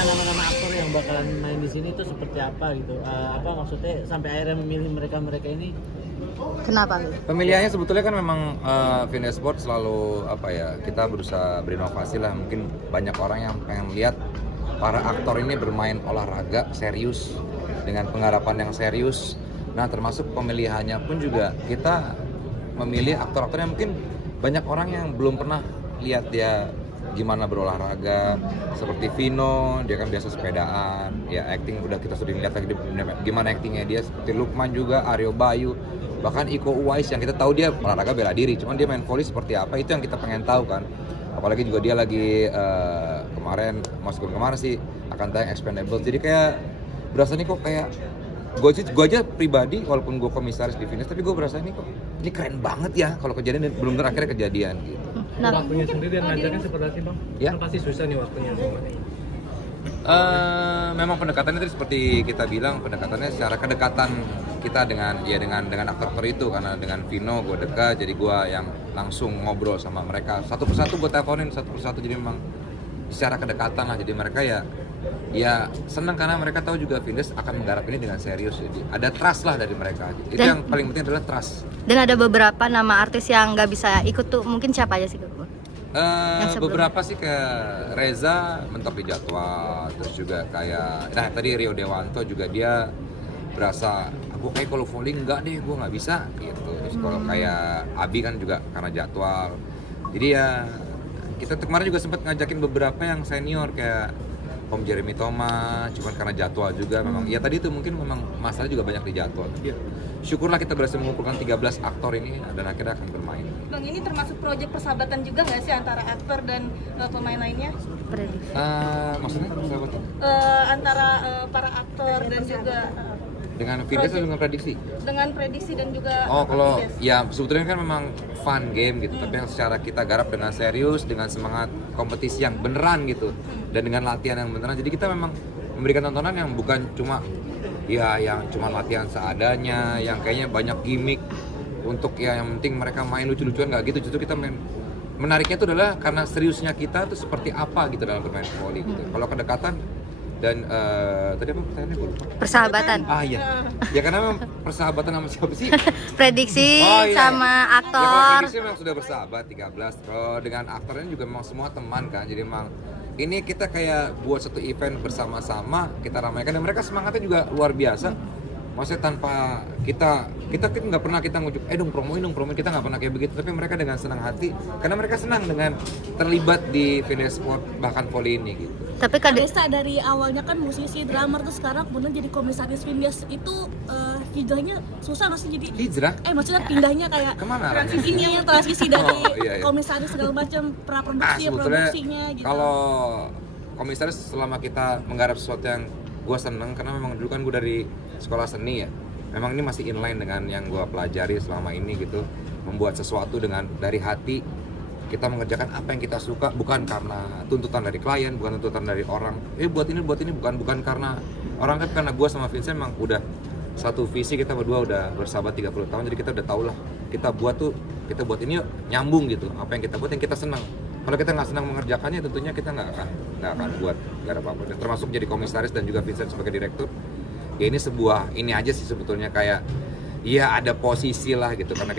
nama-nama aktor yang bakalan main di sini tuh seperti apa gitu? Apa maksudnya sampai akhirnya memilih mereka ini? Kenapa? Pemilihannya sebetulnya kan memang Vindes Sport selalu kita berusaha berinovasi lah. Mungkin banyak orang yang pengen lihat para aktor ini bermain olahraga serius dengan penggarapan yang serius. Nah, termasuk pemilihannya pun juga kita memilih aktor-aktor yang mungkin banyak orang yang belum pernah lihat dia gimana berolahraga. Seperti Vino, dia kan biasa sepedaan, ya acting udah kita sudah lihat lagi gimana actingnya dia. Seperti Lukman juga, Aryo Bayu, bahkan Iko Uwais yang kita tahu dia olahraga bela diri, cuman dia main volley seperti apa, itu yang kita pengen tahu kan. Apalagi juga dia lagi kemarin sih akan tayang Expendables, jadi kayak berasa nih kok kayak gue aja pribadi walaupun gue komisaris di Vindes, tapi gue berasa nih kok ini keren banget ya kalau kejadian dan belum akhirnya kejadian gitu. Nah, waktunya sendiri dan ngajarnya seperti apa sih Bang? Ya? Kan pasti susah nih waktunya. Memang pendekatannya itu seperti kita bilang, pendekatannya secara kedekatan kita dengan aktor itu, karena dengan Vino gue dekat, jadi gue yang langsung ngobrol sama mereka satu persatu, gue teleponin satu persatu, jadi memang secara kedekatan lah. Jadi mereka ya senang karena mereka tahu juga Vindes akan menggarap ini dengan serius, jadi ada trust lah dari mereka. Itu yang paling penting adalah trust. Dan ada beberapa nama artis yang nggak bisa ikut tuh, mungkin siapa aja sih Kak? Beberapa sih kayak Reza mentok di jadwal, terus juga kayak tadi Rio Dewanto juga dia berasa aku kayak kalau volley enggak deh, gue nggak bisa gitu. Terus kalau kayak Abi kan juga karena jadwal, jadi ya kita kemarin juga sempat ngajakin beberapa yang senior kayak Om Jeremy Thomas, cuman karena jadwal juga memang ya tadi itu mungkin memang masalah juga banyak di jadwal. Syukurlah kita berhasil mengumpulkan 13 aktor ini dan akhirnya akan bermain. Bang, ini termasuk proyek persahabatan juga nggak sih antara aktor dan pemain lainnya? Prediksi. Maksudnya persahabatan? Antara para aktor dan juga dengan Vindes atau dengan prediksi? dengan prediksi dan juga Kalau Vindes. ya sebetulnya kan memang fun game gitu, tapi yang secara kita garap dengan serius, dengan semangat kompetisi yang beneran gitu, dan dengan latihan yang beneran. Jadi kita memang memberikan tontonan yang bukan cuma yang cuma latihan seadanya, yang kayaknya banyak gimmick untuk yang penting mereka main lucu-lucuan, nggak gitu. Justru kita menariknya itu adalah karena seriusnya kita tuh seperti apa gitu dalam bermain volley gitu. Kalau kedekatan dan tadi apa pertanyaannya gue lupa. Persahabatan. Iya. Ya karena memang persahabatan sama siapa sih? Prediksi sama Ya kalau aktor. prediksi memang sudah bersahabat 13. Kalau dengan aktornya juga memang semua teman kan. Jadi memang ini kita kayak buat satu event bersama-sama, kita ramaikan, dan mereka semangatnya juga luar biasa. Maksudnya tanpa kita nggak pernah kita ngujuk, dong promoin, kita nggak pernah kayak begitu. Tapi mereka dengan senang hati, karena mereka senang dengan terlibat di Vindes Sport bahkan volley ini gitu. Tapi Kak Desta dari awalnya kan musisi, drummer, tuh sekarang kemudian jadi komisaris Vindes, itu hijrahnya susah nggak sih jadi? Hijrah? Maksudnya pindahnya kayak Kemana arahnya? transisi dari Iya. komisaris segala macam, praproduksi, produksinya gitu. Kalau komisaris selama kita menggarap sesuatu yang gue seneng, karena memang dulu kan gue dari sekolah seni ya, memang ini masih inline dengan yang gue pelajari selama ini gitu, membuat sesuatu dari hati. Kita mengerjakan apa yang kita suka, bukan karena tuntutan dari klien, bukan tuntutan dari orang. Buat ini bukan karena orang, kan karena gue sama Vincent memang udah satu visi, kita berdua udah bersahabat 30 tahun, jadi kita udah tahu lah kita buat ini yuk, nyambung gitu. Apa yang kita buat yang kita senang. Kalau kita nggak senang mengerjakannya, tentunya kita nggak akan buat garap apa. Dan termasuk jadi komisaris dan juga Vincent sebagai direktur. Ya ini ini aja sih sebetulnya kayak ya ada posisi lah gitu, karena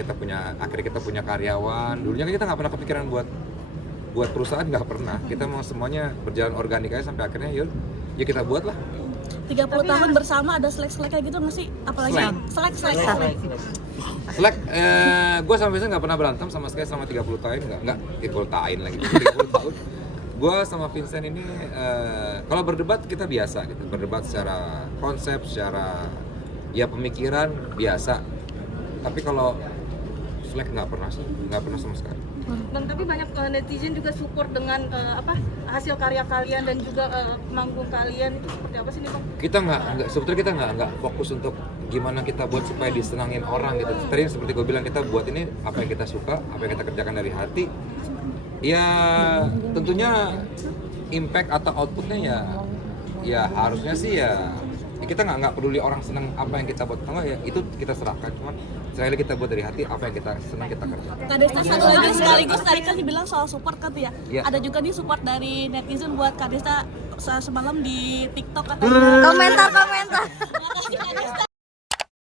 akhirnya kita punya karyawan. Dulunya kita nggak pernah kepikiran buat perusahaan, nggak pernah. Kita mau semuanya berjalan organik aja sampai akhirnya ya kita buat lah. 30 tahun bersama, ada selek-selek kayak gitu nggak sih? Apalagi selek. Selek, gue sama Vincent nggak pernah berantem sama sekali selama 30 tahun, nggak 30 tahun lagi, 30 tahun. Gue sama Vincent ini, kalau berdebat kita biasa gitu, berdebat secara konsep, secara pemikiran biasa. Tapi kalau selek nggak pernah sama sekali. Bang, tapi banyak netizen juga support dengan hasil karya kalian dan juga manggung kalian, itu seperti apa sih nih Bang? Kita sebetulnya kita nggak fokus untuk gimana kita buat supaya disenangin orang gitu. Tadi seperti gue bilang, kita buat ini apa yang kita suka, apa yang kita kerjakan dari hati. Ya tentunya impact atau outputnya ya harusnya sih ya kita nggak peduli orang senang apa yang kita buat atau enggak, ya itu kita serahkan. Cuman sekali kita buat dari hati, apa yang kita senang kita kerjakan. Kak Desta, satu lagi sekaligus tadi kan dibilang soal support kan tuh ya. Iya. Ada juga nih support dari netizen buat Kak Desta semalam di TikTok katanya. Komentar